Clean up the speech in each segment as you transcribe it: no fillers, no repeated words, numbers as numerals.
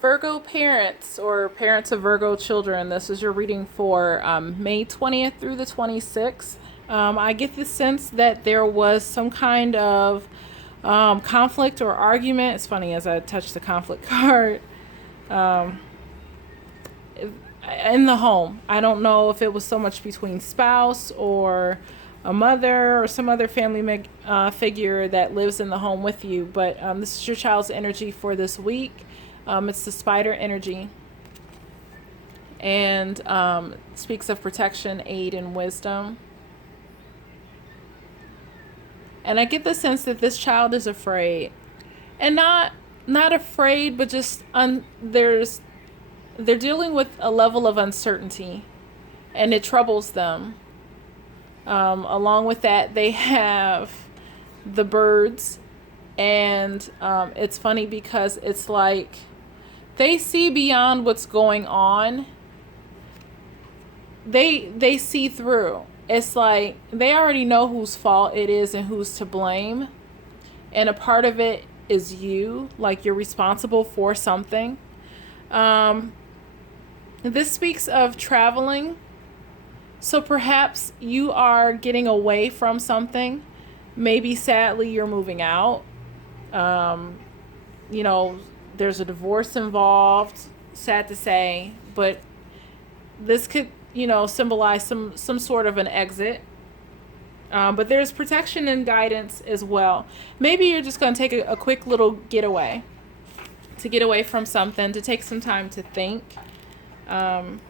Virgo parents or parents of Virgo children, this is your reading for May 20th through the 26th. I get the sense that there was some kind of conflict or argument. It's funny as I touch the conflict card in the home. I don't know if it was so much between spouse or a mother or some other family figure that lives in the home with you. But this is your child's energy for this week. It's the spider energy, and speaks of protection, aid, and wisdom. And I get the sense that this child is afraid, and not afraid, but just they're dealing with a level of uncertainty, and it troubles them. Along with that, they have the birds, and it's funny because it's like they see beyond what's going on. They see through. It's like they already know whose fault it is and who's to blame, and a part of it is you, like you're responsible for something. This speaks of traveling. So perhaps you are getting away from something. Maybe sadly you're moving out. You know, there's a divorce involved. Sad to say, but this could, symbolize some sort of an exit. But there's protection and guidance as well. Maybe you're just going to take a quick little getaway, to get away from something, to take some time to think. I'm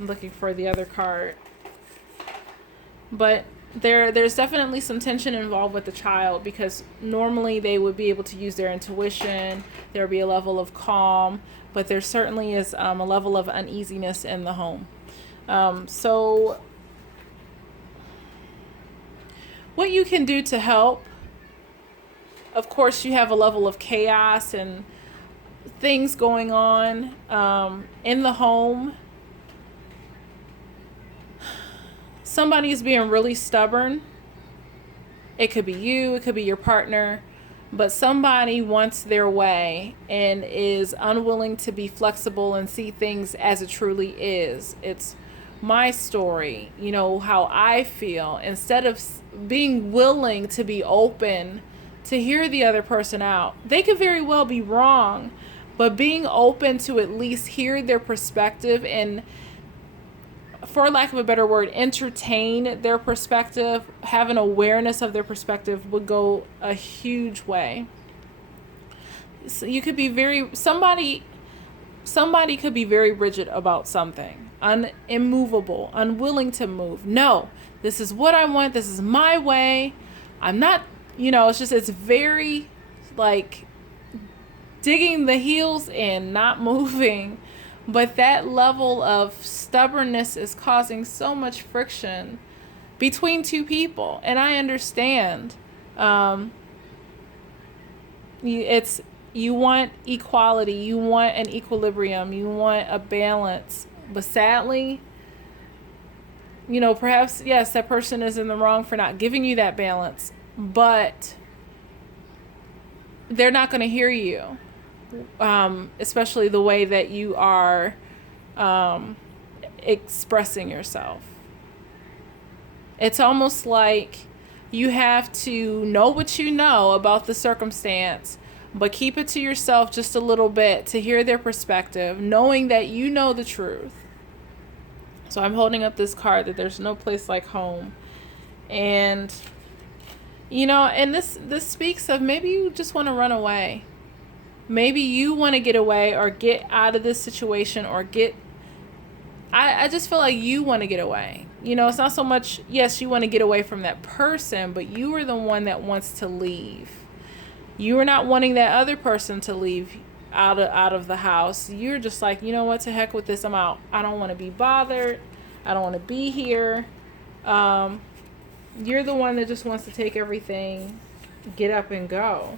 looking for the other card. But there's definitely some tension involved with the child, because normally they would be able to use their intuition. There would be a level of calm, but there certainly is a level of uneasiness in the home. So what you can do to help, of course, you have a level of chaos and things going on in the home. Somebody is being really stubborn. It could be you, it could be your partner, but somebody wants their way and is unwilling to be flexible and see things as it truly is. It's my story, how I feel, instead of being willing to be open to hear the other person out. They could very well be wrong, but being open to at least hear their perspective and, for lack of a better word, entertain their perspective, have an awareness of their perspective, would go a huge way. So you could be somebody could be very rigid about something, immovable, unwilling to move. No, this is what I want. This is my way. I'm not, it's very like digging the heels in, not moving. But that level of stubbornness is causing so much friction between two people. And I understand. You want equality. You want an equilibrium. You want a balance. But sadly, perhaps, yes, that person is in the wrong for not giving you that balance. But they're not going to hear you. Especially the way that you are expressing yourself. It's almost like you have to know what you know about the circumstance, but keep it to yourself just a little bit to hear their perspective, knowing that you know the truth. So I'm holding up this card that there's no place like home. And, and this speaks of maybe you just want to run away. Maybe you want to get away or get out of this situation or I just feel like you want to get away. It's not so much, yes, you want to get away from that person, but you are the one that wants to leave. You are not wanting that other person to leave out of the house. You're just like, you know what, to heck with this, I'm out. I don't want to be bothered. I don't want to be here. You're the one that just wants to take everything, get up and go.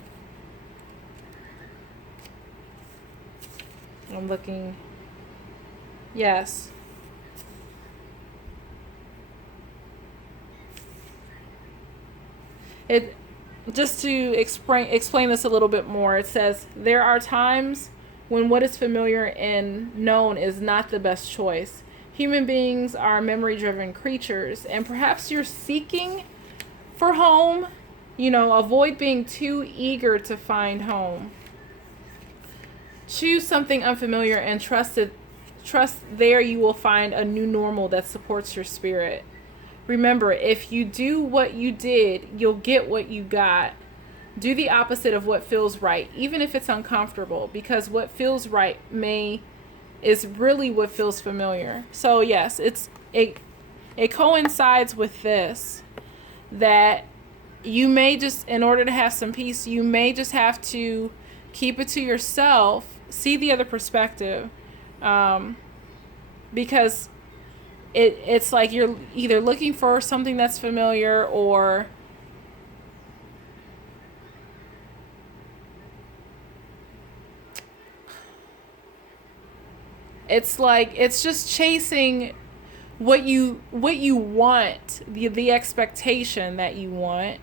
I'm looking. Yes. just to explain this a little bit more, it says, there are times when what is familiar and known is not the best choice. Human beings are memory-driven creatures, and perhaps you're seeking for home. Avoid being too eager to find home. Choose something unfamiliar and trust there you will find a new normal that supports your spirit. Remember, if you do what you did, you'll get what you got. Do the opposite of what feels right, even if it's uncomfortable, because what feels right is really what feels familiar. So yes, it coincides with this, that you may just, in order to have some peace, you may just have to keep it to yourself, see the other perspective, because it's like you're either looking for something that's familiar, or it's like it's just chasing what you want, the expectation that you want,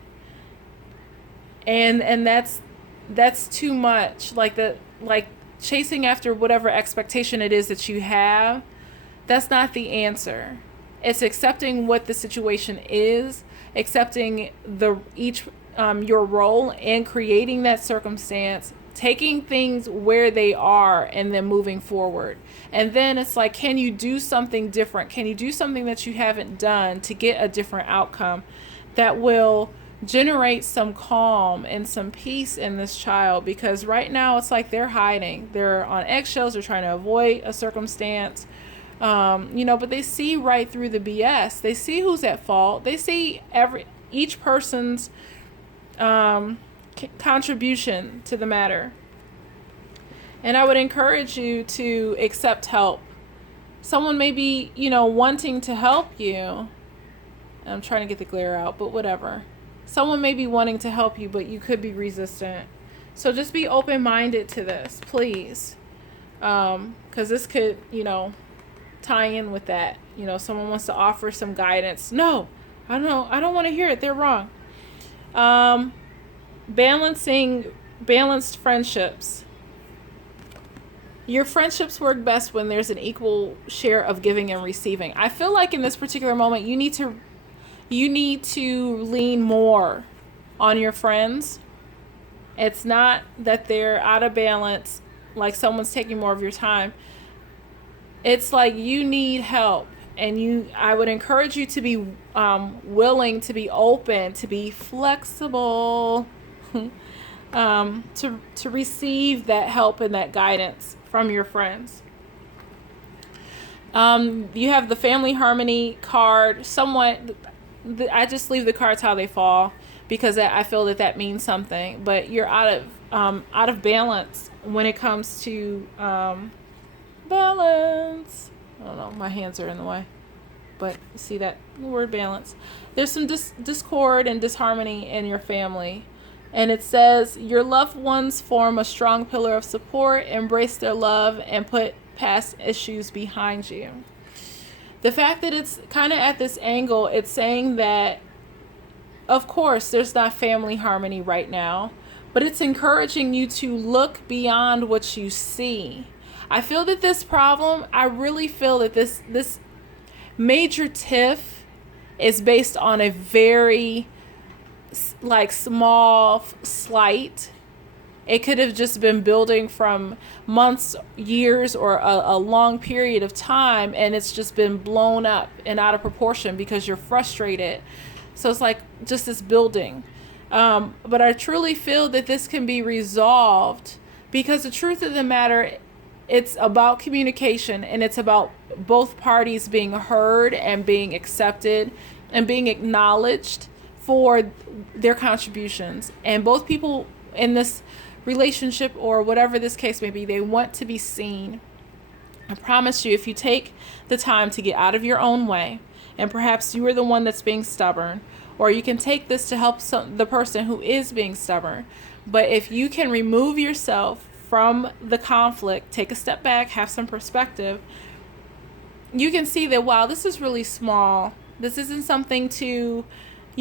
and that's too much. Like chasing after whatever expectation it is that you have, that's not the answer. It's accepting what the situation is, accepting your role in creating that circumstance, taking things where they are, and then moving forward. And then it's like, can you do something different? Can you do something that you haven't done to get a different outcome that will generate some calm and some peace in this child? Because right now it's like they're hiding. They're on eggshells. They're trying to avoid a circumstance. But they see right through the BS. They see who's at fault. They see each person's contribution to the matter. And I would encourage you to accept help. Someone may be, wanting to help you. I'm trying to get the glare out, but whatever. Someone may be wanting to help you, but you could be resistant. So just be open-minded to this, please. Because this could, tie in with that. Someone wants to offer some guidance. No, I don't want to hear it. They're wrong. Balanced friendships. Your friendships work best when there's an equal share of giving and receiving. I feel like in this particular moment, you need to lean more on your friends. It's not that they're out of balance, like someone's taking more of your time. It's like you need help, and I would encourage you to be willing, to be open, to be flexible, to receive that help and that guidance from your friends. You have the family harmony card. I just leave the cards how they fall, because I feel that means something. But you're out of balance when it comes to balance. I don't know, my hands are in the way, but see that word balance. There's some discord and disharmony in your family. And it says, your loved ones form a strong pillar of support, embrace their love, and put past issues behind you. The fact that it's kind of at this angle, it's saying that, of course, there's not family harmony right now, but it's encouraging you to look beyond what you see. I feel that this problem, I really feel that this major tiff is based on a very small slight. It could have just been building from months, years, or a long period of time, and it's just been blown up and out of proportion because you're frustrated. So it's like just this building. But I truly feel that this can be resolved, because the truth of the matter, it's about communication, and it's about both parties being heard and being accepted and being acknowledged for their contributions. And both people in this relationship, or whatever this case may be, they want to be seen. I promise you, if you take the time to get out of your own way, and perhaps you are the one that's being stubborn, or you can take this to help the person who is being stubborn, but if you can remove yourself from the conflict, take a step back, have some perspective, you can see that, wow, this is really small. This isn't something to,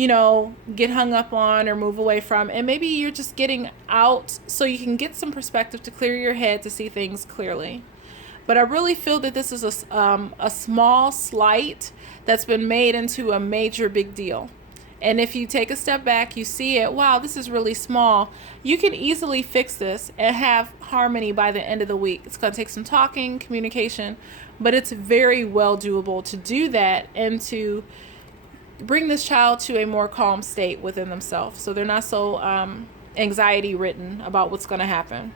get hung up on or move away from. And maybe you're just getting out so you can get some perspective to clear your head to see things clearly. But I really feel that this is a small slight that's been made into a major big deal. And if you take a step back, you see it, wow, this is really small. You can easily fix this and have harmony by the end of the week. It's going to take some talking, communication, but it's very well doable to do that and to bring this child to a more calm state within themselves, so they're not so anxiety ridden about what's going to happen.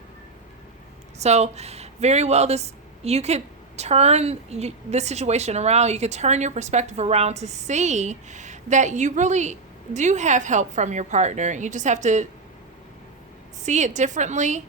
So very well, you could turn this situation around. You could turn your perspective around to see that you really do have help from your partner. You just have to see it differently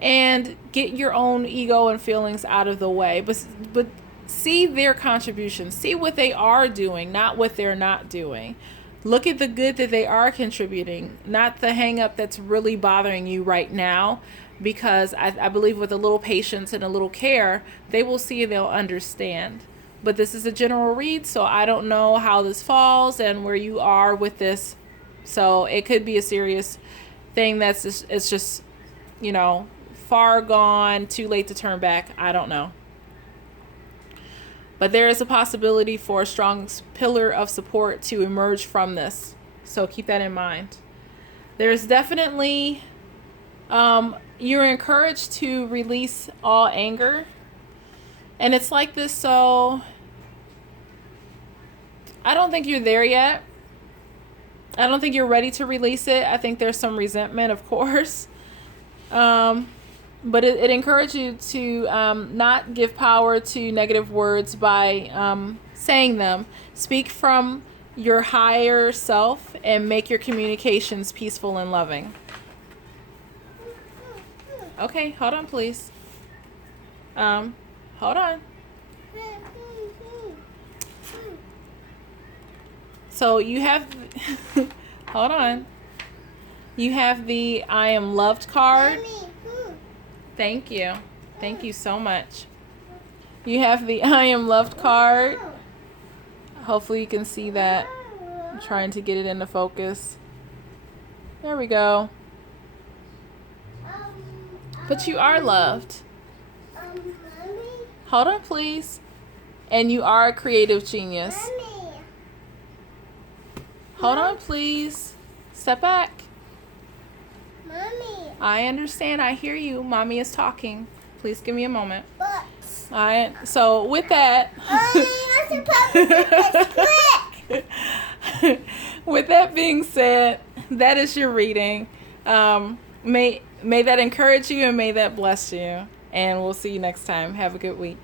and get your own ego and feelings out of the way. But see their contribution. See what they are doing, not what they're not doing. Look at the good that they are contributing, not the hang up that's really bothering you right now. Because I believe with a little patience and a little care, they will see and they'll understand. But this is a general read, so I don't know how this falls and where you are with this. So it could be a serious thing it's just, far gone, too late to turn back. I don't know. But there is a possibility for a strong pillar of support to emerge from this. So keep that in mind. There's definitely... you're encouraged to release all anger. And it's like this, so I don't think you're there yet. I don't think you're ready to release it. I think there's some resentment, of course. But it encourages you to not give power to negative words by saying them. Speak from your higher self and make your communications peaceful and loving. Okay, hold on, please. Hold on. So you have, hold on. You have the I am loved card. Thank you. Thank you so much. You have the I am loved card. Hopefully you can see that. I'm trying to get it into focus. There we go. But you are loved. Hold on, please. And you are a creative genius. Hold on, please. Step back. Mommy. I understand. I hear you. Mommy is talking. Please give me a moment. Books. So with that... with that being said, that is your reading. May that encourage you and may that bless you. And we'll see you next time. Have a good week.